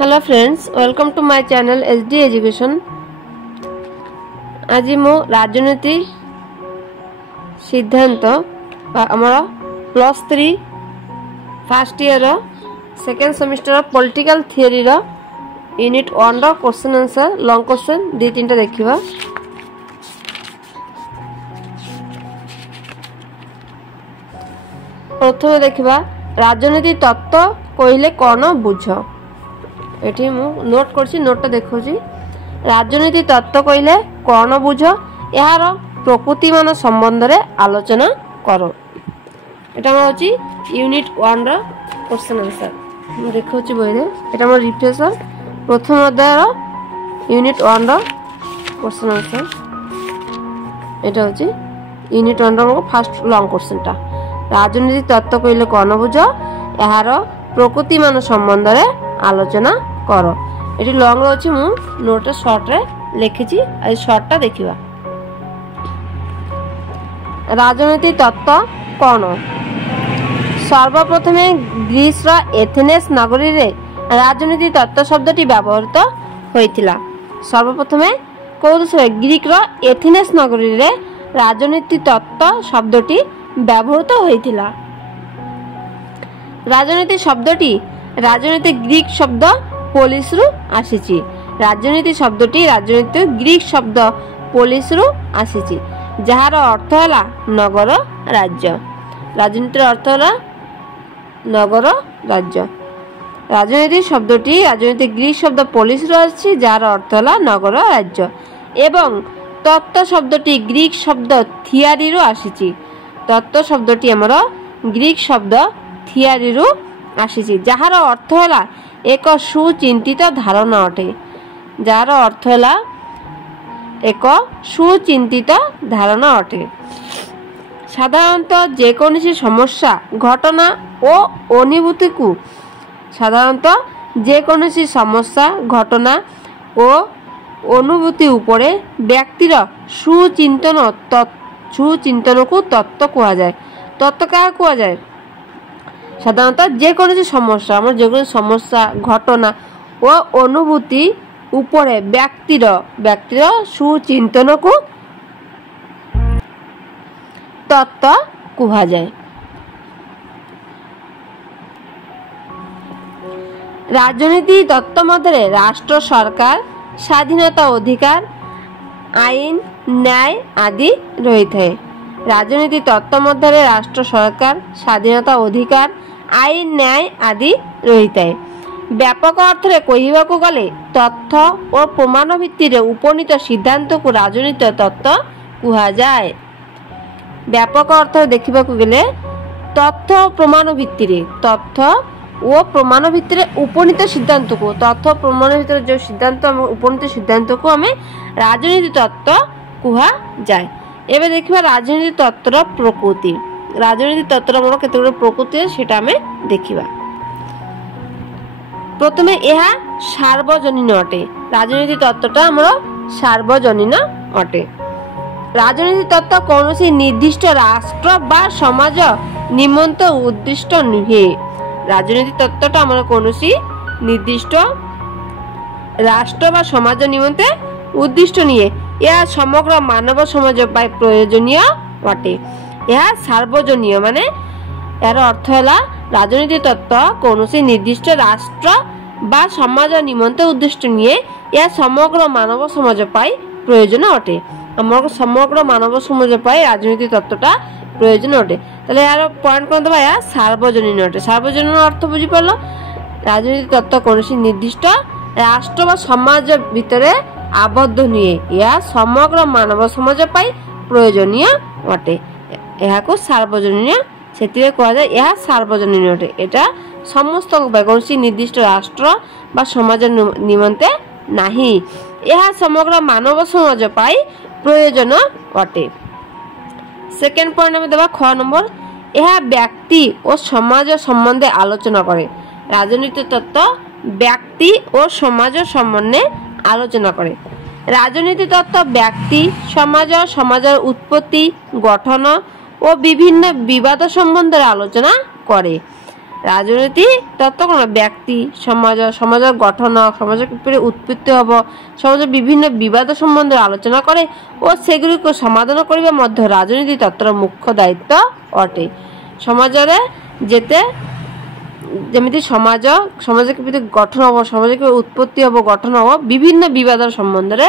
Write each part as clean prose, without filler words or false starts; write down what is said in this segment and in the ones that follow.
Hello friends, welcome to my channel HD education. आज मु राजनीति सिद्धांत आमर plus 3 first year second semester political theory unit 1 question answer long question दी तीन देखा। प्रथम देखा राजनीति तत्व कहले कौन बुझ। ये नोट कर नोट देखा राजनीति तत्व कहले कौन बुझ यार प्रकृति मान संबंध रे आलोचना करो। यहाँ हूँ यूनिट 1 क्वेश्चन आंसर देखा बही यहाँ रिफ्रेश प्रथम अध्याय यूनिट 1 क्वेश्चन आंसर। यहाँ हूँ यूनिट 1 फास्ट लॉन्ग क्वेश्चन टा राजनीति तत्व कहले कौन बुझ यार प्रकृति मान संबंध रे आलोचना कर। ये लॉन्ग अच्छी मु नोट शॉर्ट रे लिखी आज शॉर्ट टा देखा। राजनीति तत्व कौन। सर्वप्रथम ग्रीस एथेनेस नगरी रे राजनीति तत्व शब्दटी व्यवहृत होइतिला। सर्वप्रथम कौ देश ग्रीक एथेनेस नगरी रे राजनीति तत्व शब्दटी व्यवहृत होइतिला। राजनीति शब्दटी राजनीति ग्रीक शब्द पोलिस रु आसीची। राजनीति शब्दटी राजनीति ग्रीक शब्द पोलिस रु आसीची जार अर्थ है नगर राज्य। राजनीतिर अर्थ है नगर राज्य। राजनीति शब्दटी राजनीति ग्रीक शब्द पोलिस रु आसीची जार अर्थ है नगर राज्य। एवं तत्व शब्दटी ग्रीक शब्द थियरी रु आसीची। तत्व शब्दटी आमर ग्रीक शब्द थियरी रु आसीची जार अर्थ है एक सुचिंतित धारणा अटे। जार अर्थ है एक सुचिंतित धारणा अटे। साधारणतः जेकोसी समस्या घटना और अनुभूति को साधारणतः जेकोसी समस्या घटना और अनुभूति उपरे व्यक्तिर सुचिंतन को तत्व कहा जाए। तत्व क्या कहा जाए। साधारणतः जेकोसी समस्या जेकोसी समस्या घटना और अनुभूति उपरे व्यक्तिर सुचिंतन को तत्व कहा जाए। राजनीति तत्व मध्य राष्ट्र सरकार स्वाधीनता अधिकार आईन न्याय आदि रही है। राजनीति तत्व मध्य राष्ट्र सरकार स्वाधीनता अधिकार आईन न्याय आदि रही है। व्यापक अर्थ रे कहवाकू गले तथ्य और प्रमाण भित्ति रे उपनीत सिद्धांत को राजनीति तत्व कहा जाए। व्यापक अर्थ देखा गले तथ्य और प्रमाण भित्ति रे तथ्य और प्रमाण भित्ति रे उपनीत सिद्धांत को तथ्य प्रमाण भित्ति जो सिद्धांत उपनीत सिद्धांत को हमें राजनीति तत्व कहा जाए। एवं देखा राजनीति तत्व प्रकृति। राजनीति तत्व केते प्रकृति सेटा हमें देखा। प्रथमे यह सार्वजनीन अटे। राजनीति तत्वटा आमर सार्वजनीन अटे। राजनीति तत्व कौन निर्दिष्ट राष्ट्र बा समाज निमंत उद्दिष्ट नुहे। राजनीति तत्वटा आमर कौन निर्दिष्ट राष्ट्र बा समाज निमंते उद्दिष्ट नुहे। यह समग्र मानव समाज पाई प्रयोजनीय अटे। यह सार्वजनीय माने यार अर्थ है राजनीति तत्व कौन निर्दिष्ट राष्ट्र बा समाज निमंते उद्दिष्ट निये। यह समग्र मानव समाज पाई प्रयोजन अटे। समग्र मानव समाज पाई राजनीति तत्वटा प्रयोजन अटे। ताले यार पॉइंट कौन दबा या सार्वजनीन अटे। सार्वजनीन अर्थ बुझी पारलो। राजनीति तत्व कौन निर्दिष्ट राष्ट्र बा समाज भितरे आबद्ध नुहे। यह समग्र मानव समाज पाई प्रयोजनीय अटे। यह को सार्वजनीन से कह जाए यह सार्वजनीन अटे। एटा समस्त कौन निर्दिष्ट राष्ट्र बा समाज निमंते नाही। यह समग्र मानव समाज पाई प्रयोजन अटे। सेकेंड पॉइंट में देवा ख नंबर यह व्यक्ति और समाज संबंध आलोचना करे। राजनीति तत्व व्यक्ति और समाज संबंध आलोचना करे। राजनीति तत्व व्यक्ति समाज समाजर उत्पत्ति गठन और विभिन्न विवाद संबंध आलोचना करे। ରାଜନୀତି ତତ୍ତ୍ୱ କ'ଣ ବ୍ୟକ୍ତି ସମାଜର ଗଠନ, ସମାଜ କିପରି ଉତ୍ପତ୍ତି ହେବ, ସମାଜ ବିଭିନ୍ନ ବିବାଦ ସମ୍ବନ୍ଧରେ ଆଲୋଚନା କରେ ଓ ସେଗୁଡ଼ିକୁ ସମାଧାନ କରିବା ମଧ୍ୟ ରାଜନୀତି ତତ୍ତ୍ୱର ମୁଖ୍ୟ ଦାୟିତ୍ୱ ଅଟେ। ସମାଜରେ ଯେମିତି ସମାଜ କିପରି ଗଠନ ହେବ, ସମାଜ କିପରି ଉତ୍ପତ୍ତି ହେବ, ଗଠନ ହେବ, ବିଭିନ୍ନ ବିବାଦର ସମ୍ବନ୍ଧରେ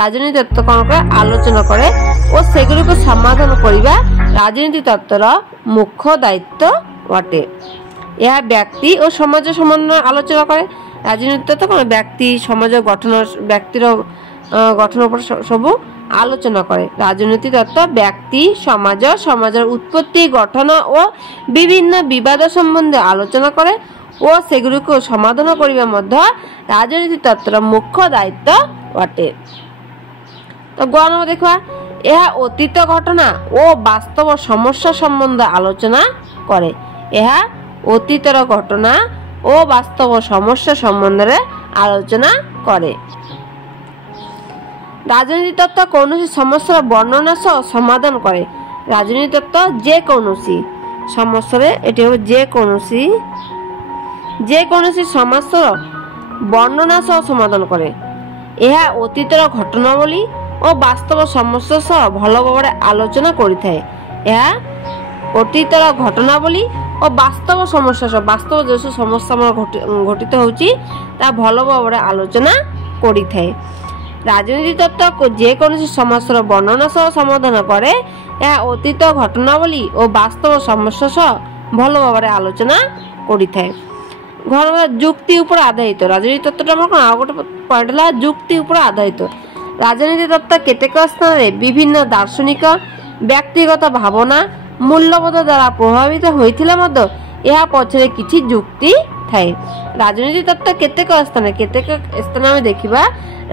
ରାଜନୀତି ତତ୍ତ୍ୱ କ'ଣ କରେ, ଆଲୋଚନା କରେ ଓ ସେଗୁଡ଼ିକୁ ସମାଧାନ କରିବା ରାଜନୀତି ତତ୍ତ୍ୱର ମୁଖ୍ୟ ଦାୟିତ୍ୱ ଅଟେ। ଏହା ବ୍ୟକ୍ତି ଓ ସମାଜ ସମ୍ବନ୍ଧରେ ଆଲୋଚନା କରେ। ରାଜନୀତି ତତ୍ତ୍ୱ କ'ଣ ବ୍ୟକ୍ତି ସମାଜ ଗଠନ, ବ୍ୟକ୍ତିର ଗଠନ ଉପରେ ସବୁ ଆଲୋଚନା କରେ। ରାଜନୀତି ତତ୍ତ୍ୱ ବ୍ୟକ୍ତି ସମାଜର ଉତ୍ପତ୍ତି, ଗଠନ ଓ ବିଭିନ୍ନ ବିବାଦ ସମ୍ବନ୍ଧରେ ଆଲୋଚନା କରେ ଓ ସେଗୁଡ଼ିକୁ ସମାଧାନ କରିବା ମଧ୍ୟ ରାଜନୀତି ତତ୍ତ୍ୱର ମୁଖ୍ୟ ଦାୟିତ୍ୱ ଅଟେ। ତ ଗ ନମ୍ବର ଦେଖିବା, ଏହା ଅତୀତ ଘଟନା ଓ ବାସ୍ତବ ସମସ୍ୟା ସମ୍ବନ୍ଧରେ ଆଲୋଚନା କରେ। ଏହା ଅତୀତର ଘଟନା ଓ ବାସ୍ତବ ସମସ୍ୟା ସମ୍ବନ୍ଧରେ ଆଲୋଚନା କରେ। ରାଜନୀତି ତତ୍ତ୍ୱ କୌଣସି ସମସ୍ୟାର ବର୍ଣ୍ଣନା ସହ ସମାଧାନ କରେ। ରାଜନୀତି ତତ୍ତ୍ୱ ଯେକୌଣସି ସମସ୍ୟାରେ, ଏଠି ହେବ ଯେକୌଣସି ସମସ୍ୟାର ବର୍ଣ୍ଣନା ସହ ସମାଧାନ କରେ। ଏହା ଅତୀତର ଘଟଣାବଳୀ ଓ ବାସ୍ତବ ସମସ୍ୟା ସହ ଭଲ ଭାବରେ ଆଲୋଚନା କରିଥାଏ। ଏହା ଅତୀତର ଘଟଣାବଳୀ ଓ ବାସ୍ତବ ସମସ୍ୟା ସହ, ବାସ୍ତବ ଯେଉଁ ସମସ୍ୟା ଆମର ଘଟିତ ହେଉଛି ତାହା ଭଲ ଭାବରେ ଆଲୋଚନା କରିଥାଏ। ରାଜନୀତି ତତ୍ତ୍ୱ ଯେକୌଣସି ସମସ୍ୟାର ବର୍ଣ୍ଣନା ସହ ସମାଧାନ କରେ। ଏହା ଅତୀତ ଘଟଣାବଳୀ ଓ ବାସ୍ତବ ସମସ୍ୟା ସହ ଭଲ ଭାବରେ ଆଲୋଚନା କରିଥାଏ। ଯୁକ୍ତି ଉପରେ ଆଧାରିତ। ରାଜନୀତି ତତ୍ତ୍ୱଟା ଆମର କ'ଣ, ଆଉ ଗୋଟେ ପଏଣ୍ଟ ହେଲା ଯୁକ୍ତି ଉପରେ ଆଧାରିତ। ରାଜନୀତି ତତ୍ତ୍ୱ କେତେକ ସ୍ଥାନରେ ବିଭିନ୍ନ ଦାର୍ଶନିକ ବ୍ୟକ୍ତିଗତ ଭାବନା, ମୂଲ୍ୟବୋଧ ଦ୍ୱାରା ପ୍ରଭାବିତ ହୋଇଥିଲେ ମଧ୍ୟ ଏହା ପଛରେ କିଛି ଯୁକ୍ତି ଥାଏ। ରାଜନୀତି ତତ୍ତ୍ୱ କେତେକ ସ୍ଥାନରେ ଆମେ ଦେଖିବା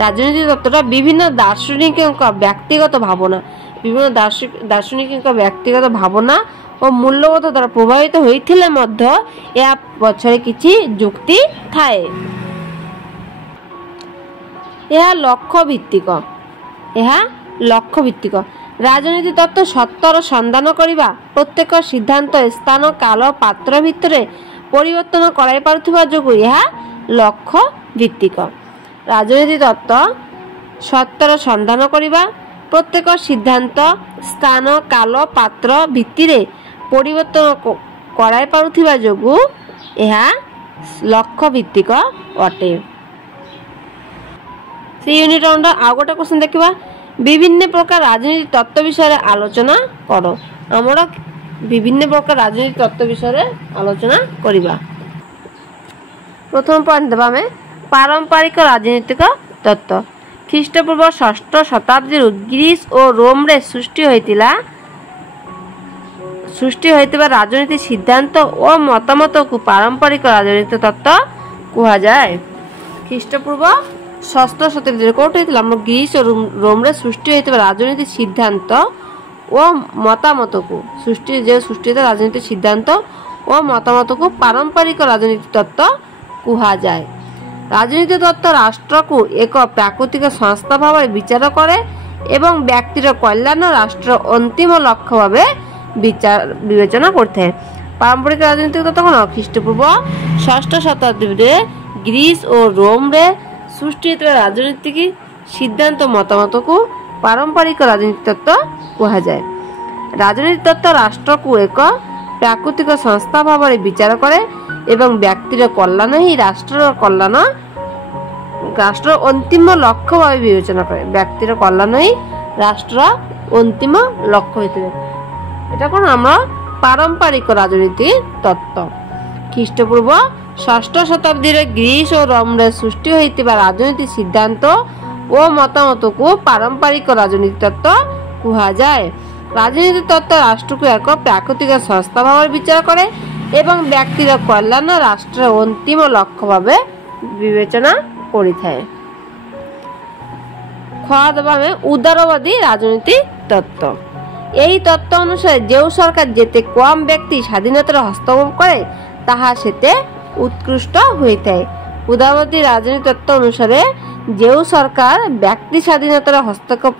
ରାଜନୀତି ତତ୍ତ୍ୱଟା ବିଭିନ୍ନ ଦାର୍ଶନିକଙ୍କ ବ୍ୟକ୍ତିଗତ ଭାବନା ଓ ମୂଲ୍ୟବୋଧ ଦ୍ୱାରା ପ୍ରଭାବିତ ହୋଇଥିଲେ ମଧ୍ୟ ଏହା ପଛରେ କିଛି ଯୁକ୍ତି ଥାଏ। ଏହା ଲକ୍ଷ୍ୟ ଭିତ୍ତିକ। ରାଜନୀତି ତତ୍ତ୍ୱ ସତ୍ୟର ସନ୍ଧାନ କରିବା, ପ୍ରତ୍ୟେକ ସିଦ୍ଧାନ୍ତ ସ୍ଥାନ, କାଳ, ପାତ୍ର ଭିତରେ ପରିବର୍ତ୍ତନ କରାଇ ପାରୁଥିବା ଯୋଗୁଁ ଏହା ଲକ୍ଷ୍ୟ ଭିତ୍ତିକ। ରାଜନୀତି ତତ୍ତ୍ୱ ସତ୍ୟର ସନ୍ଧାନ କରିବା, ପ୍ରତ୍ୟେକ ସିଦ୍ଧାନ୍ତ ସ୍ଥାନ, କାଳ, ପାତ୍ର ଭିତ୍ତିରେ ପରିବର୍ତ୍ତନ କରାଇ ପାରୁଥିବା ଯୋଗୁଁ ଏହା ଲକ୍ଷ୍ୟ ଭିତ୍ତିକ ଅଟେ। ସେଇ ୟୁନିଟ ଆଉ ଗୋଟେ କ୍ୱେଶ୍ଚନ ଦେଖିବା, ବିଭିନ୍ନ ପ୍ରକାର ରାଜନୀତି ତତ୍ତ୍ୱ ବିଷୟରେ ଆଲୋଚନା କର। ଆମର ବିଭିନ୍ନ ପ୍ରକାର ରାଜନୀତି ତତ୍ତ୍ୱ ବିଷୟରେ ଆଲୋଚନା କରିବା। ପ୍ରଥମ ପଏଣ୍ଟ ଦେବା ଆମେ ପାରମ୍ପରିକ ରାଜନୈତିକ ତତ୍ତ୍ୱ। ଖ୍ରୀଷ୍ଟପୂର୍ବ 6ଠ ଶତାବ୍ଦୀରୁ ଗ୍ରୀସ ଓ ରୋମରେ ସୃଷ୍ଟି ହୋଇଥିବା ରାଜନୀତି ସିଦ୍ଧାନ୍ତ ଓ ମତାମତକୁ ପାରମ୍ପରିକ ରାଜନୈତିକ ତତ୍ତ୍ୱ କୁହାଯାଏ। ଖ୍ରୀଷ୍ଟପୂର୍ବ 6ଠ ଶତାବ୍ଦୀରେ କୋଉଠି ହେଇଥିଲା, ଆମର ଗ୍ରୀସ ଓ ରୋମରେ ସୃଷ୍ଟି ହୋଇଥିବା ରାଜନୀତି ସିଦ୍ଧାନ୍ତ ଓ ମତାମତକୁ ସୃଷ୍ଟି ହୋଇଥିବା ରାଜନୀତି ସିଦ୍ଧାନ୍ତ ଓ ମତାମତକୁ ପାରମ୍ପରିକ ରାଜନୀତି ତତ୍ତ୍ୱ କୁହାଯାଏ। ରାଜନୀତି ତତ୍ତ୍ୱ ରାଷ୍ଟ୍ରକୁ ଏକ ପ୍ରାକୃତିକ ସଂସ୍ଥା ଭାବରେ ବିଚାର କରେ ଏବଂ ବ୍ୟକ୍ତିର କଲ୍ୟାଣ ରାଷ୍ଟ୍ର ଅନ୍ତିମ ଲକ୍ଷ୍ୟ ଭାବେ ବିବେଚନା କରିଥାଏ। ପାରମ୍ପରିକ ରାଜନୈତିକ ତତ୍ତ୍ୱ କ'ଣ, ଖ୍ରୀଷ୍ଟପୂର୍ବ 6ଠ ଶତାବ୍ଦୀରେ ଗ୍ରୀସ ଓ ରୋମରେ ସୃଷ୍ଟି ହୋଇଥିବା ରାଜନୈତିକ ସିଦ୍ଧାନ୍ତ ମତାମତକୁ ପାରମ୍ପରିକ ରାଜନୀତି ତତ୍ତ୍ୱ କୁହାଯାଏ। ରାଜନୀତି ତତ୍ତ୍ୱ ରାଷ୍ଟ୍ରକୁ ଏକ ପ୍ରାକୃତିକ ସଂସ୍ଥା ଭାବରେ ବିଚାର କରେ ଏବଂ ବ୍ୟକ୍ତିର କଲ୍ୟାଣ ହିଁ ରାଷ୍ଟ୍ରର ଅନ୍ତିମ ଲକ୍ଷ୍ୟ ଭାବେ ବିବେଚନା କରେ। ବ୍ୟକ୍ତିର କଲ୍ୟାଣ ହିଁ ରାଷ୍ଟ୍ରର ଅନ୍ତିମ ଲକ୍ଷ୍ୟ ହୋଇଥାଏ। এটা কোন আমরা পারম্পরিক রাজনীতি তত্ত্ব। খ্রিস্টপূর্ব 6ষ্ঠ শতাব্দীরে গ্রিস ও রোমরে সৃষ্টি হইতিবা রাজনীতি সিদ্ধান্ত ও মতামতকু পারম্পরিক রাজনীতি তত্ত্ব কুহাযায়। রাজনীতি তত্ত্ব রাষ্ট্রকে এক প্রাকৃতিক সংস্থা ভাবে বিচার করে এবং ব্যক্তির কল্যাণ রাষ্ট্রের অন্তিম লক্ষ্য ভাবে বিবেচনা করিথায়। খোয়াদবামে উদারবাদী রাজনীতি তত্ত্ব। এই তত্ত্ব অনুসারে যে সরকার যেতে কম ব্যক্তি স্বাধীনতার হস্তক্ষেপ করে তাহা সেতে উৎকৃষ্ট হইথায়। উদারবাদী রাজনীতি তত্ত্ব অনুসারে যে সরকার ব্যক্তি স্বাধীনতার হস্তক্ষেপ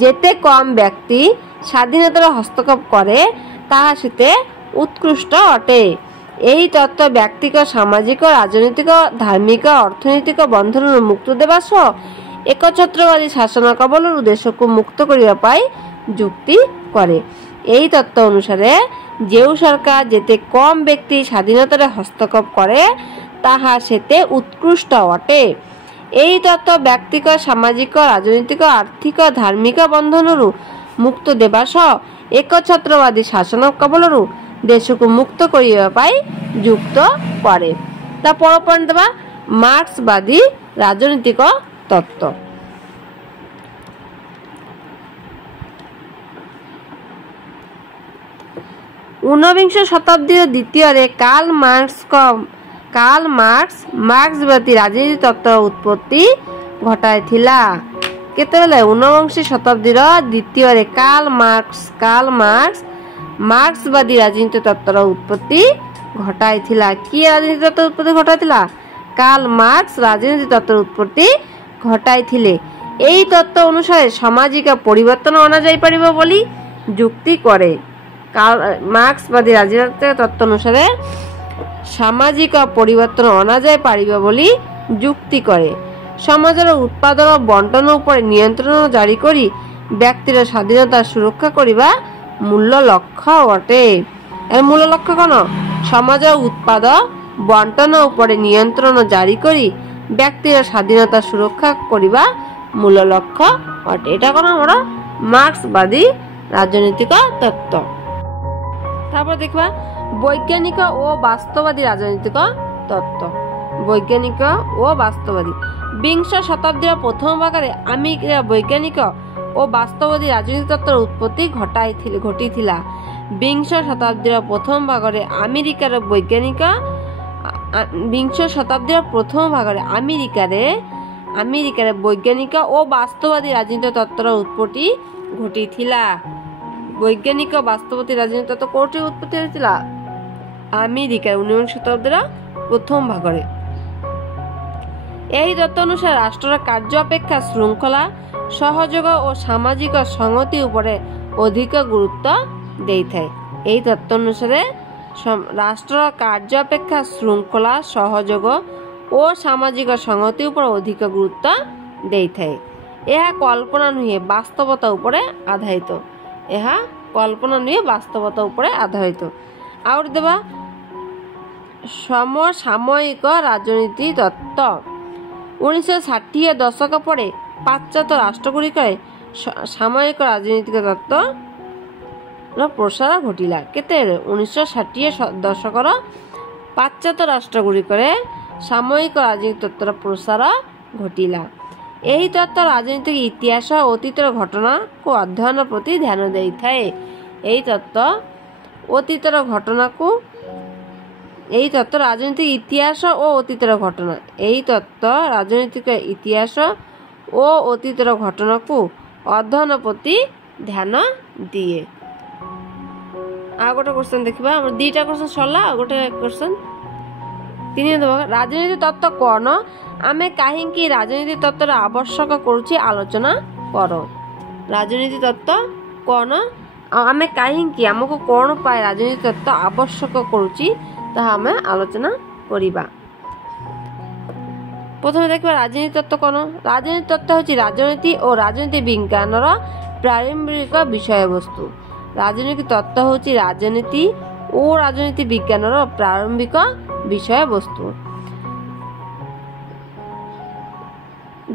যেতে কম ব্যক্তি স্বাধীনতার হস্তক্ষেপ করে তাহা সেতে উৎকৃষ্ট অটে। এই তত্ত্ব ব্যক্তিক সামাজিক রাজনৈতিক ଧାର୍ମିକ ଅର୍ଥନୈତିକ ବନ୍ଧନରୁ ମୁକ୍ତ ଦେବା ସହ ଏକଛତ୍ରବାଦୀ ଶାସନ କବଳରୁ ଦେଶକୁ ମୁକ୍ତ କରିବା ପାଇଁ ଯୁକ୍ତି କରେ। ଏହି ତତ୍ତ୍ୱ ଅନୁସାରେ ଯେଉଁ ସରକାର ଯେତେ କମ୍ ବ୍ୟକ୍ତି ସ୍ୱାଧୀନତାରେ ହସ୍ତକ୍ଷେପ କରେ ତାହା ସେତେ ଉତ୍କୃଷ୍ଟ ଅଟେ। ଏହି ତତ୍ତ୍ୱ ବ୍ୟକ୍ତିକ ସାମାଜିକ ରାଜନୈତିକ ଆର୍ଥିକ ଧାର୍ମିକ ବନ୍ଧନରୁ ମୁକ୍ତ ଦେବା ସହ ଏକଛତ୍ରବାଦୀ ଶାସନ କବଳରୁ ଦେଶକୁ ମୁକ୍ତ କରିବା ପାଇଁ ଯୁକ୍ତ କରେ। ତା ପର ପଏଣ୍ଟ ଦେବା ମାର୍କ୍ସବାଦୀ ରାଜନୈତିକ ତତ୍ତ୍ୱ। ঊনবিংশ শতাব্দীর দ্বিতীୟରେ କାର୍ଲ ମାର୍କ୍ସବାଦୀ ରାଜନୀତି ତତ୍ତ୍ୱର ଉତ୍ପତ୍ତି ଘଟାଇଥିଲା। କେତେବେଳେ ঊনବିଂଶ ଶତାବ୍ଦୀର ଦ୍ୱିତୀୟରେ କାର୍ଲ ମାର୍କ୍ସ ମାର୍କ୍ସବାଦୀ ରାଜନୀତି ତତ୍ତ୍ୱର ଉତ୍ପତ୍ତି ଘଟାଇଥିଲା। କିଏ ରାଜନୀତି ତତ୍ତ୍ୱ ଉତ୍ପତ୍ତି ଘଟାଇଥିଲା? କାର୍ଲ ମାର୍କ୍ସ ରାଜନୀତି ତତ୍ତ୍ୱର ଉତ୍ପତ୍ତି ଘଟାଇଥିଲେ। ଏହି ତତ୍ତ୍ୱ ଅନୁସାରେ ସାମାଜିକ ପରିବର୍ତ୍ତନ ଅଣାଯାଇପାରିବ ବୋଲି ଯୁକ୍ତି କରେ। ମାର୍କ୍ସବାଦୀ ରାଜନୈତିକ ତତ୍ତ୍ୱ ଅନୁସାରେ ସାମାଜିକ ପରିବର୍ତ୍ତନ ଅଣାଯାଇପାରିବ ବୋଲି ଯୁକ୍ତି କରେ। ସମାଜର ଉତ୍ପାଦନ ବଣ୍ଟନ ଉପରେ ନିୟନ୍ତ୍ରଣ ଜାରି କରି ବ୍ୟକ୍ତିର ସ୍ୱାଧୀନତା ସୁରକ୍ଷା କରିବା ମୂଳ ଲକ୍ଷ୍ୟ ଅଟେ। ମୂଳ ଲକ୍ଷ୍ୟ କ'ଣ? ସମାଜର ଉତ୍ପାଦ ବଣ୍ଟନ ଉପରେ ନିୟନ୍ତ୍ରଣ ଜାରି କରି ବ୍ୟକ୍ତିର ସ୍ୱାଧୀନତା ସୁରକ୍ଷା କରିବା ମୂଳ ଲକ୍ଷ୍ୟ ଅଟେ। ଏଇଟା କ'ଣ? ଆମର ମାର୍କ୍ସବାଦୀ ରାଜନୈତିକ ତତ୍ତ୍ୱ। ତାପରେ ଦେଖିବା ବୈଜ୍ଞାନିକ ଓ ବାସ୍ତବବାଦୀ ରାଜନୈତିକ ତତ୍ତ୍ୱ। ବୈଜ୍ଞାନିକ ଓ ବାସ୍ତବବାଦୀ। ବିଂଶ ଶତାବ୍ଦୀର ପ୍ରଥମ ଭାଗରେ ଆମେରିକାର ବୈଜ୍ଞାନିକ ଓ ବାସ୍ତବବାଦୀ ରାଜନୀତି ତତ୍ତ୍ୱର ଉତ୍ପତ୍ତି ଘଟିଥିଲା। ବିଂଶ ଶତାବ୍ଦୀର ପ୍ରଥମ ଭାଗରେ ଆମେରିକାର ବୈଜ୍ଞାନିକ ଓ ବାସ୍ତବବାଦୀ ରାଜନୀତି ତତ୍ତ୍ୱର ଉତ୍ପତ୍ତି ଘଟିଥିଲା। ବୈଜ୍ଞାନିକ ବାସ୍ତବବାଦୀ ରାଜନୀତି ତତ୍ତ୍ୱ କୋଉଠି ଉତ୍ପତ୍ତି ହୋଇଥିଲା? ଆମେରିକାର ঊনবিଂଶ ଶତାବ୍ଦୀର ପ୍ରଥମ ଭାଗରେ। ଏହି ତତ୍ତ୍ୱ ଅନୁସାରେ ରାଷ୍ଟ୍ରର କାର୍ଯ୍ୟ ଅପେକ୍ଷା ଶୃଙ୍ଖଳା, ସହଯୋଗ ଓ ସାମାଜିକ ସଂହତି ଉପରେ ଅଧିକ ଗୁରୁତ୍ୱ ଦେଇଥାଏ। ଏହି ତତ୍ତ୍ୱ ଅନୁସାରେ ରାଷ୍ଟ୍ରର କାର୍ଯ୍ୟ ଅପେକ୍ଷା ଶୃଙ୍ଖଳା, ସହଯୋଗ ଓ ସାମାଜିକ ସଂହତି ଉପରେ ଅଧିକ ଗୁରୁତ୍ୱ ଦେଇଥାଏ। ଏହା କଳ୍ପନା ନୁହେଁ, ବାସ୍ତବତା ଉପରେ ଆଧାରିତ। ଏହା କଳ୍ପନା ନୁହେଁ, ବାସ୍ତବତା ଉପରେ ଆଧାରିତ। ଆଉ ଦେବା ସମସାମୟିକ ରାଜନୀତି ତତ୍ତ୍ୱ। 1960 ଦଶକ ପରେ ପାଶ୍ଚାତ୍ୟ ରାଷ୍ଟ୍ରଗୁଡ଼ିକରେ ସାମୟିକ ରାଜନୈତିକ ତତ୍ତ୍ୱର ପ୍ରସାର ଘଟିଲା। କେତେବେଳେ? 1960 ଦଶକର ପାଶ୍ଚାତ୍ୟ ରାଷ୍ଟ୍ରଗୁଡ଼ିକରେ ସାମୟିକ ରାଜନୈତିକ ତତ୍ତ୍ୱର ପ୍ରସାର ଘଟିଲା। ଏହି ତତ୍ତ୍ୱ ରାଜନୈତିକ ଇତିହାସ ଓ ଅତୀତର ଘଟଣାକୁ ଅଧ୍ୟୟନ ପ୍ରତି ଧ୍ୟାନ ଦେଇଥାଏ। ଏହି ତତ୍ତ୍ୱ ରାଜନୈତିକ ଇତିହାସ ଓ ଅତୀତର ଘଟଣା। ଏହି ତତ୍ତ୍ୱ ରାଜନୈତିକ ଇତିହାସ ଓ ଅତୀତର ଘଟଣାକୁ ଅଧ୍ୟୟନ ପ୍ରତି ଧ୍ୟାନ ଦିଏ। ଆଉ ଗୋଟେ କ୍ୱେଶ୍ଚନ ଦେଖିବା। ଆମର ଦିଟା କ୍ୱେଶ୍ଚନ ସରିଲା, ଆଉ ଗୋଟେ କ୍ୱେଶ୍ଚନ 3 ଦେବା। ରାଜନୀତି ତତ୍ତ୍ୱ କ'ଣ? ଆମେ କାହିଁକି ରାଜନୀତି ତତ୍ତ୍ୱର ଆବଶ୍ୟକ କରୁଛି ଆଲୋଚନା କର। ରାଜନୀତି ତତ୍ତ୍ୱ କ'ଣ? ଆମେ କାହିଁକି, ଆମକୁ କ'ଣ ପାଇଁ ରାଜନୀତି ତତ୍ତ୍ୱ ଆବଶ୍ୟକ କରୁଛି ତାହା ଆମେ ଆଲୋଚନା କରିବା। ପ୍ରଥମେ ଦେଖିବା ରାଜନୀତି ତତ୍ତ୍ୱ କ'ଣ? ରାଜନୀତି ତତ୍ତ୍ୱ ହେଉଛି ରାଜନୀତି ଓ ରାଜନୀତି ବିଜ୍ଞାନର ପ୍ରାରମ୍ଭିକ ବିଷୟବସ୍ତୁ। ରାଜନୀତି ତତ୍ତ୍ୱ ହେଉଛି ରାଜନୀତି ଓ ରାଜନୀତି ବିଜ୍ଞାନର ପ୍ରାରମ୍ଭିକ ବିଷୟବସ୍ତୁ।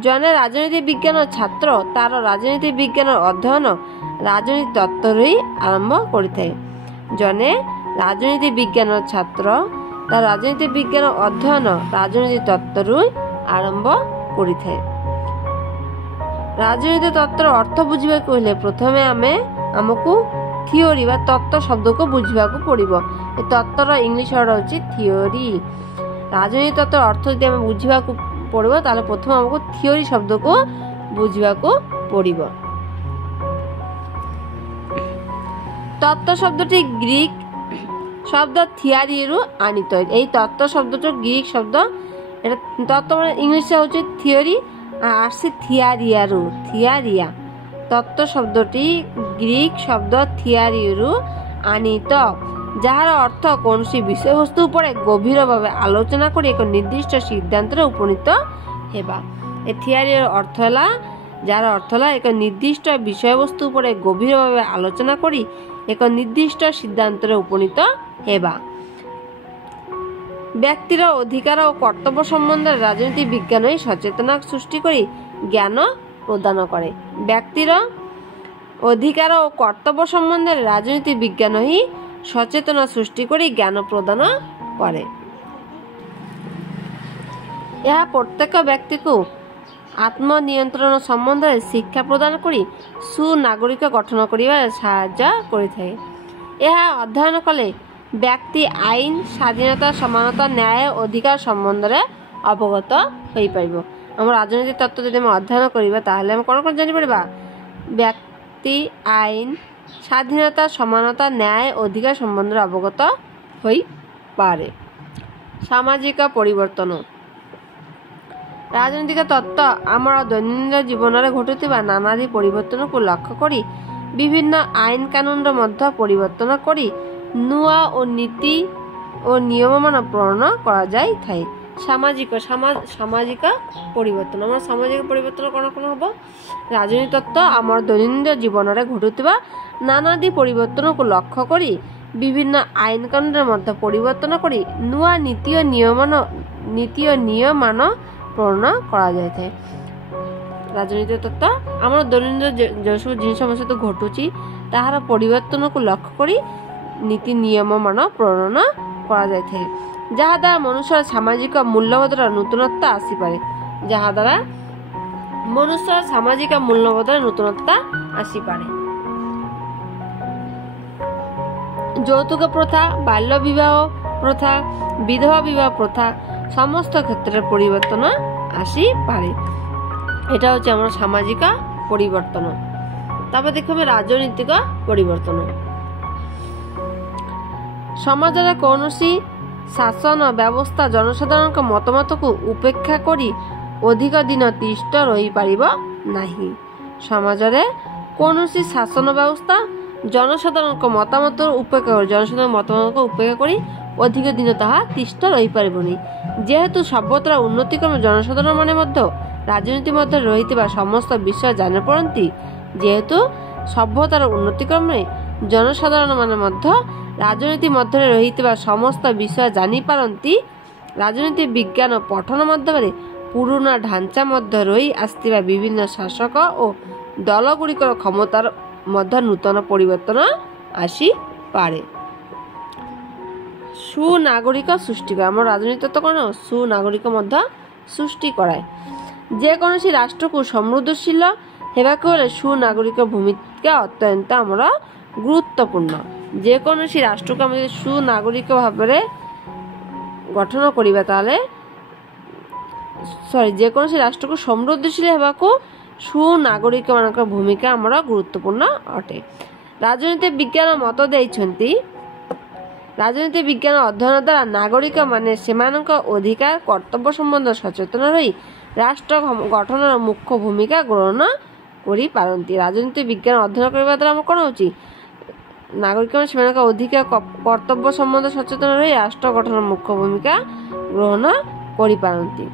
ଜଣେ ରାଜନୀତି ବିଜ୍ଞାନ ଛାତ୍ର ତାର ରାଜନୀତି ବିଜ୍ଞାନ ଅଧ୍ୟୟନ ରାଜନୀତି ତତ୍ତ୍ୱରୁ ହିଁ ଆରମ୍ଭ କରିଥାଏ। ଜଣେ ରାଜନୀତି ବିଜ୍ଞାନ ଛାତ୍ର ତାର ରାଜନୀତି ବିଜ୍ଞାନ ଅଧ୍ୟୟନ ରାଜନୀତି ତତ୍ତ୍ୱରୁ ଆରମ୍ଭ କରିଥାଏ। ରାଜନୀତି ତତ୍ତ୍ୱର ଅର୍ଥ ବୁଝିବାକୁ ହେଲେ ପ୍ରଥମେ ଆମକୁ ଥିଓରି ବା ତତ୍ତ୍ୱ ଶବ୍ଦକୁ ବୁଝିବାକୁ ପଡ଼ିବ। ଏ ତତ୍ତ୍ୱର ଇଂଲିଶ ୱାର୍ଡ ହେଉଛି ଥିଓରି। ରାଜନୀତି ତତ୍ତ୍ୱର ଅର୍ଥ ଯଦି ଆମେ ବୁଝିବାକୁ ପଡ଼ିବ ତାହେଲେ ପ୍ରଥମେ ଆମକୁ ଥିଓରି ଶବ୍ଦକୁ ବୁଝିବାକୁ ପଡ଼ିବ। ତତ୍ତ୍ୱ ଶବ୍ଦଟି ଗ୍ରୀକ୍ ଶବ୍ଦ ଥିଆରିରୁ ଆଣିତ। ଏହି ତତ୍ତ୍ୱ ଶବ୍ଦଟି ଗ୍ରୀକ୍ ଶବ୍ଦ, এটা তত্ত্ব মানে ইংলিশে হচ্ছে থিওরি, আর আসছে থিয়ারিয়ারু, থিয়ারিয়া। তত্ত্ব শব্দটি গ্রিক শব্দ থিয়ারিরু আনিত। ଯାହାର ଅର୍ଥ କୌଣସି ବିଷୟବସ୍ତୁ ଉପରେ ଗଭୀର ଭାବେ ଆଲୋଚନା କରି ଏକ ନିର୍ଦ୍ଦିଷ୍ଟ ସିଦ୍ଧାନ୍ତରେ ଉପନୀତ ହେବା। ଏ ଥିଓରିର ଅର୍ଥ ହେଲା, ଯାହାର ଅର୍ଥ ହେଲା ଏକ ନିର୍ଦ୍ଦିଷ୍ଟ ବିଷୟବସ୍ତୁ ଉପରେ ଗଭୀର ଭାବେ ଆଲୋଚନା କରି ଏକ ନିର୍ଦ୍ଦିଷ୍ଟ ସିଦ୍ଧାନ୍ତରେ ଉପନୀତ ହେବା। ବ୍ୟକ୍ତିର ଅଧିକାର ଓ କର୍ତ୍ତବ୍ୟ ସମ୍ବନ୍ଧରେ ରାଜନୀତି ବିଜ୍ଞାନ ହିଁ ସଚେତନତା ସୃଷ୍ଟି କରି ଜ୍ଞାନ ପ୍ରଦାନ କରେ। ବ୍ୟକ୍ତିର ଅଧିକାର ଓ କର୍ତ୍ତବ୍ୟ ସମ୍ବନ୍ଧରେ ରାଜନୀତି ବିଜ୍ଞାନ ହିଁ ସଚେତନତା ସୃଷ୍ଟି କରି ଜ୍ଞାନ ପ୍ରଦାନ କରେ। ଏହା ପ୍ରତ୍ୟେକ ବ୍ୟକ୍ତିକୁ ଆତ୍ମନିୟନ୍ତ୍ରଣ ସମ୍ବନ୍ଧରେ ଶିକ୍ଷା ପ୍ରଦାନ କରି ସୁନାଗରିକ ଗଠନ କରିବାରେ ସାହାଯ୍ୟ କରିଥାଏ। ଏହା ଅଧ୍ୟୟନ କଲେ ବ୍ୟକ୍ତି ଆଇନ, ସ୍ୱାଧୀନତା, ସମାନତା, ନ୍ୟାୟ, ଅଧିକାର ସମ୍ବନ୍ଧରେ ଅବଗତ ହୋଇପାରିବ। ଆମ ରାଜନୀତି ତତ୍ତ୍ୱ ଯଦି ଆମେ ଅଧ୍ୟୟନ କରିବା ତାହେଲେ ଆମେ କ'ଣ କ'ଣ ଜାଣିପାରିବା? ବ୍ୟକ୍ତି ଆଇନ, ସ୍ୱାଧୀନତା, ସମାନତା, ନ୍ୟାୟ, ଅଧିକାର ସମ୍ବନ୍ଧରେ ଅବଗତ ହୋଇପାରେ। ସାମାଜିକ ପରିବର୍ତ୍ତନ। ରାଜନୈତିକ ତତ୍ତ୍ୱ ଆମର ଦୈନନ୍ଦିନ ଜୀବନରେ ଘଟୁଥିବା ନାନାଦି ପରିବର୍ତ୍ତନକୁ ଲକ୍ଷ୍ୟ କରି ବିଭିନ୍ନ ଆଇନ କାନୁନର ମଧ୍ୟ ପରିବର୍ତ୍ତନ କରି ନୂଆ ଓ ନୀତି ଓ ନିୟମମାନ ପ୍ରଣୟନ କରାଯାଇଥାଏ। ସାମାଜିକ ପରିବର୍ତ୍ତନ। ଆମର ସାମାଜିକ ପରିବର୍ତ୍ତନ କ'ଣ କ'ଣ ହେବ? ରାଜନୀତି ତତ୍ତ୍ୱ ଆମର ଦୈନନ୍ଦିନ ଜୀବନରେ ଘଟୁଥିବା ନାନାଦି ପରିବର୍ତ୍ତନକୁ ଲକ୍ଷ୍ୟ କରି ବିଭିନ୍ନ ଆଇନ କାନୁନରେ ମଧ୍ୟ ପରିବର୍ତ୍ତନ କରି ନୂଆ ନୀତି ଓ ନିୟମମାନ ପ୍ରଣୟନ କରାଯାଇଥାଏ। ରାଜନୈତିକ ତତ୍ତ୍ୱ ଆମର ଦୈନନ୍ଦିନ ଯେଉଁସବୁ ଜିନିଷ ଆମ ସହିତ ଘଟୁଛି ତାହାର ପରିବର୍ତ୍ତନକୁ ଲକ୍ଷ୍ୟ କରି ନୀତି ନିୟମମାନ ପ୍ରଣୟନ କରାଯାଇଥାଏ, ଯାହାଦ୍ୱାରା ମନୁଷ୍ୟର ସାମାଜିକ ମୂଲ୍ୟବୋଧର ନୂତନତା ଆସିପାରେ। ଯାହାଦ୍ୱାରା ମନୁଷ୍ୟର ସାମାଜିକ ମୂଲ୍ୟବୋଧର ନୂତନତା ଆସିପାରେ। ଯୌତୁକ ପ୍ରଥା, ବାଲ୍ୟ ବିବାହ ପ୍ରଥା, ବିଧବା ବିବାହ ପ୍ରଥା ସମସ୍ତ କ୍ଷେତ୍ରରେ ପରିବର୍ତ୍ତନ ଆସିପାରେ। এটা হচ্ছে আমার সামাজিক পরিবর্তন। তারপর দেখবে রাজনৈতিক পরিবর্তন। সমাজের কৌশি শাসন ব্যবস্থা জনসাধারণଙ୍କ মতামতକୁ উপেক্ষা କରି ଅଧିକ ଦିନ ତିଷ୍ଠ ରହିପାରିବ ନାହିଁ। ସମାଜରେ କୌଣସି ଶାସନ ବ୍ୟବସ୍ଥା ଜନସାଧାରଣଙ୍କ ମତାମତକୁ ଉପେକ୍ଷା କରି ଅଧିକ ଦିନ ତାହା ତିଷ୍ଠ ରହିପାରିବନି। ଯେହେତୁ ସଭ୍ୟତାର ଉନ୍ନତିକ୍ରମେ ଜନସାଧାରଣମାନେ ମଧ୍ୟ ରାଜନୀତି ମଧ୍ୟରେ ରହିଥିବା ସମସ୍ତ ବିଷୟ ଜାଣିପାରନ୍ତି, ଯେହେତୁ ସଭ୍ୟତାର ଉନ୍ନତିକ୍ରମେ ଜନସାଧାରଣମାନେ ମଧ୍ୟ ରାଜନୀତି ମଧ୍ୟରେ ରହିଥିବା ସମସ୍ତ ବିଷୟ ଜାଣିପାରନ୍ତି, ରାଜନୀତି ବିଜ୍ଞାନ ପଠନ ମାଧ୍ୟମରେ ପୁରୁଣା ଢାଞ୍ଚା ମଧ୍ୟ ରହି ଆସିଥିବା ବିଭିନ୍ନ ଶାସକ ଓ ଦଳଗୁଡ଼ିକର କ୍ଷମତାର ମଧ୍ୟ ନୂତନ ପରିବର୍ତ୍ତନ ଆସିପାରେ। ସୁନାଗରିକ ସୃଷ୍ଟି କରେ। ଆମର ରାଜନୀତି ତ କ'ଣ ସୁନାଗରିକ ମଧ୍ୟ ସୃଷ୍ଟି କରାଏ। ଯେକୌଣସି ରାଷ୍ଟ୍ରକୁ ସମୃଦ୍ଧିଶୀଳ ହେବାକୁ ହେଲେ ସୁନାଗରିକ ଭୂମିକା ଅତ୍ୟନ୍ତ ଆମର ଗୁରୁତ୍ୱପୂର୍ଣ୍ଣ। ଯେକୌଣସି ରାଷ୍ଟ୍ରକୁ ଆମେ ଯଦି ସୁନାଗରିକ ଭାବରେ ଗଠନ କରିବା ତାହେଲେ ଯେକୌଣସି ରାଷ୍ଟ୍ରକୁ ସମୃଦ୍ଧିଶୀଳ ହେବାକୁ ସୁନାଗରିକ ମାନଙ୍କର ଭୂମିକା ଆମର ଗୁରୁତ୍ୱପୂର୍ଣ୍ଣ ଅଟେ। ରାଜନୀତି ବିଜ୍ଞାନ ମତ ଦେଇଛନ୍ତି, ରାଜନୀତି ବିଜ୍ଞାନ ଅଧ୍ୟୟନ ଦ୍ୱାରା ନାଗରିକମାନେ ସେମାନଙ୍କ ଅଧିକାର କର୍ତ୍ତବ୍ୟ ସମ୍ବନ୍ଧରେ ସଚେତନ ରହି ରାଷ୍ଟ୍ର ଗଠନର ମୁଖ୍ୟ ଭୂମିକା ଗ୍ରହଣ କରିପାରନ୍ତି। ରାଜନୀତି ବିଜ୍ଞାନ ଅଧ୍ୟୟନ କରିବା ଦ୍ୱାରା ଆମର କ'ଣ ହେଉଛି? ନାଗରିକମାନେ ସେମାନଙ୍କ ଅଧିକାର କର୍ତ୍ତବ୍ୟ ସମ୍ବନ୍ଧରେ ସଚେତନ ରହି ରାଷ୍ଟ୍ର ଗଠନର ମୁଖ୍ୟ ଭୂମିକା ଗ୍ରହଣ କରିପାରନ୍ତି।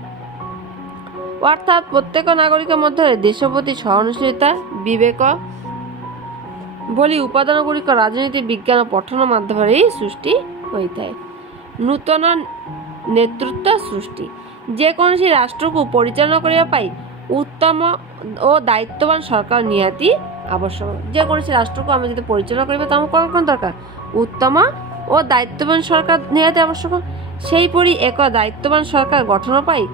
ଅର୍ଥାତ୍ ପ୍ରତ୍ୟେକ ନାଗରିକ ମଧ୍ୟରେ ଦେଶ ପ୍ରତି ସହନଶୀଳତା, ବିବେକ ଭଳି ଉପାଦାନ ଗୁଡ଼ିକ ରାଜନୀତି ବିଜ୍ଞାନ ପଠନ ମାଧ୍ୟମରେ ହିଁ ସୃଷ୍ଟି ହୋଇଥାଏ। ନୂତନ ନେତୃତ୍ୱ ସୃଷ୍ଟି। ଯେକୌଣସି ରାଷ୍ଟ୍ରକୁ ପରିଚାଳନା କରିବା ପାଇଁ ଉତ୍ତମ ଓ ଦାୟିତ୍ୱବାନ ସରକାର ନିହାତି ଆବଶ୍ୟକ। ଯେକୌଣସି ରାଷ୍ଟ୍ରକୁ ଆମେ ଯଦି ପରିଚାଳନା କରିବା ତ ଆମକୁ କ'ଣ କ'ଣ ଦରକାର? ଉତ୍ତମ ଓ ଦାୟିତ୍ୱବାନ ସରକାର ନିହାତି ଆବଶ୍ୟକ। ସେହିପରି ଏକ ଦାୟିତ୍ୱବାନ ସରକାର ଗଠନ ପାଇଁ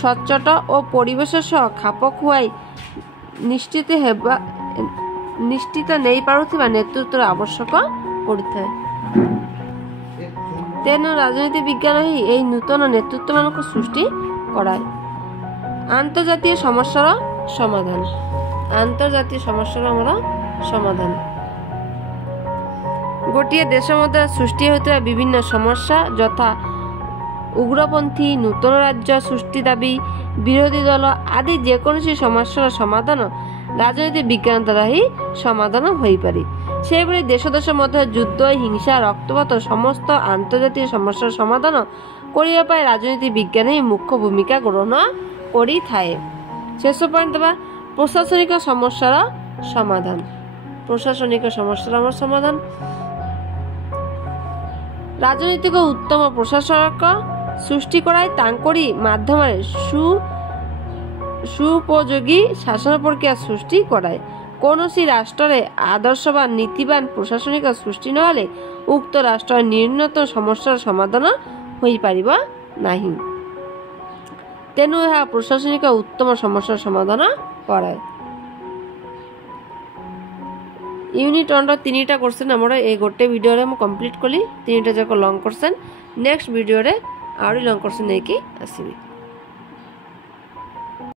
ସଚ୍ଚୋଟ ଓ ପରିବେଶ ସହ ଖାପ ଖୁଆଇ ନିଶ୍ଚିତ ନେଇପାରୁଥିବା ନେତୃତ୍ୱର ଆବଶ୍ୟକ ପଡ଼ିଥାଏ। ତେଣୁ ରାଜନୀତି ବିଜ୍ଞାନ ହିଁ ଏହି ନୂତନ ନେତୃତ୍ୱମାନଙ୍କୁ ସୃଷ୍ଟି କରାଏ। ଆନ୍ତର୍ଜାତୀୟ ସମସ୍ୟାର ସମାଧାନ। ଆନ୍ତର୍ଜାତୀୟ ସମସ୍ୟାର ଆମର ସମାଧାନ। ଗୋଟିଏ ଦେଶ ମଧ୍ୟରେ ସୃଷ୍ଟି ହେଉଥିବା ବିଭିନ୍ନ ସମସ୍ୟା ଯଥା ଉଗ୍ରପନ୍ଥୀ, ନୂତନ ରାଜ୍ୟ ସୃଷ୍ଟି ଦାବି, ବିରୋଧୀ ଦଳ ଆଦି ଯେକୌଣସି ସମସ୍ୟାର ସମାଧାନ ରାଜନୀତି ବିଜ୍ଞାନ ଦ୍ୱାରା ହିଁ ସମାଧାନ ହୋଇପାରେ। ସେହିଭଳି ଦେଶ ଦେଶ ମଧ୍ୟରେ ଯୁଦ୍ଧ, ହିଂସା, ରକ୍ତପାତ ସମସ୍ତ ଆନ୍ତର୍ଜାତିକ ସମସ୍ୟାର ସମାଧାନ କରିବା ପାଇଁ ରାଜନୀତି ବିଜ୍ଞାନ ହିଁ ମୁଖ୍ୟ ଭୂମିକା ଗ୍ରହଣ କରିଥାଏ। ଶେଷ ପଏଣ୍ଟ ଦେବା ପ୍ରଶାସନିକ ସମସ୍ୟାର ସମାଧାନ। ପ୍ରଶାସନିକ ସମସ୍ୟାର ଆମର ସମାଧାନ ରାଜନୈତିକ ଉତ୍ତମ ପ୍ରଶାସକ ସୃଷ୍ଟି କରାଇ ତାଙ୍କରି ମାଧ୍ୟମରେ ସୁପଯୋଗୀ ଶାସନ ପ୍ରକ୍ରିୟା ସୃଷ୍ଟି କରାଏ। କୌଣସି ରାଷ୍ଟ୍ରରେ ଆଦର୍ଶବାନ ନୀତିବାନ ପ୍ରଶାସନିକ ସୃଷ୍ଟି ନହେଲେ ଉକ୍ତ ରାଷ୍ଟ୍ରର ନ୍ୟୁନତମ ସମସ୍ୟାର ସମାଧାନ ହୋଇପାରିବ ନାହିଁ। ତେଣୁ ଏହା ପ୍ରଶାସନିକ ଉତ୍ତମ ସମସ୍ୟାର ସମାଧାନ କରାଏ। यूनिट 1 3टा क्वेश्चन आमर ए गोटे वीडियो रे मु कंप्लीट कली 3टा जाक लॉन्ग क्वेश्चन नेक्स्ट वीडियो रे आउरी लॉन्ग क्वेश्चन लेके आसीबी।